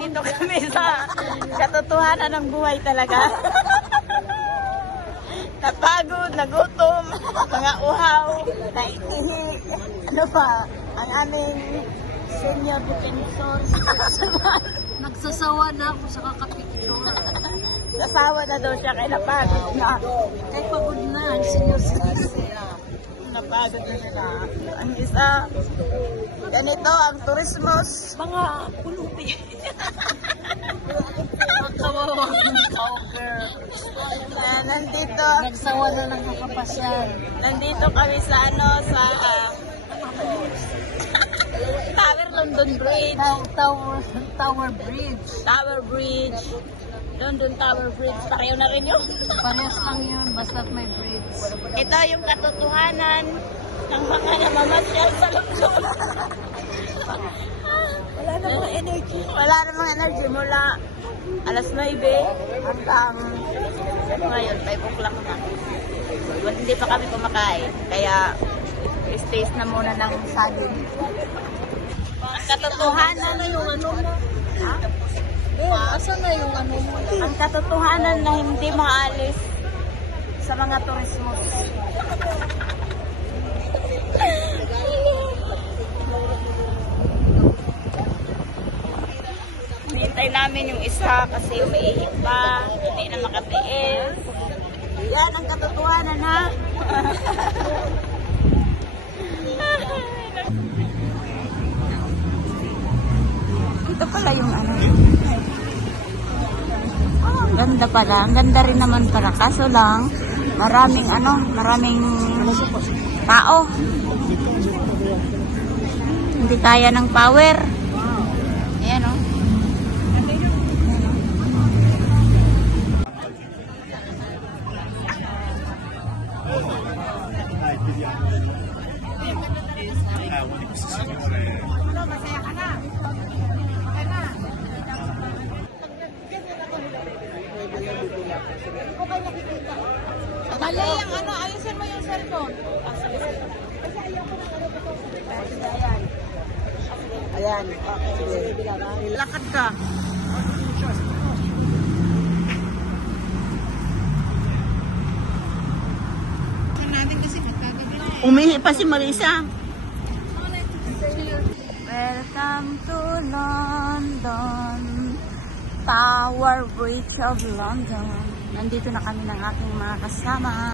nandito kami sa katotohanan ng buhay talaga. Napagod, nagutom, mga uhaw, naiihi. Ano pa, ang aming senior defensor. Nagsasawa na ako sa kakapicture. Sasawa na daw siya kay napagod na. Ay, pagod na. Ang senior citizen. Napagod na sila. Ang isa, ganito ang turismos. Mga pulubi. Magkawawang cover. Nandito, Nagsawa na ng kakapasyal. nandito kami sa ano, sa Tower London Bridge. Tower Bridge. Tower Bridge. London Tower Bridge. Pareho na rin yun. Parehas lang yun, basta't may bridge. Ito yung katotohanan ng mga namamasyal sa London. Wala namang energy. Wala namang energy mula alas 9 hanggang ngayon, 5 o'clock na. Hindi pa kami kumakain. Kaya, stays na muna ng saging. Ang katotohanan na yung ano mo. Ha? Asa na yung ano mo? Ang katotohanan na hindi maalis sa mga turismo. Hintay namin yung isa kasi umiihip pa, hindi na makatiis. Yan ang katotohanan, ha? Ito pala yung ano. Oh, ang ganda pala. Ang ganda rin naman pala. Kaso lang, maraming tao. Hindi kaya ng power. Ayan, oh. Mali yung ano, ayusin mo yung cellphone. Ayan. Lakad ka. Umihi pa si Marisa. Welcome to London, Tower Bridge of London. Nandito na kami ng aking mga kasama.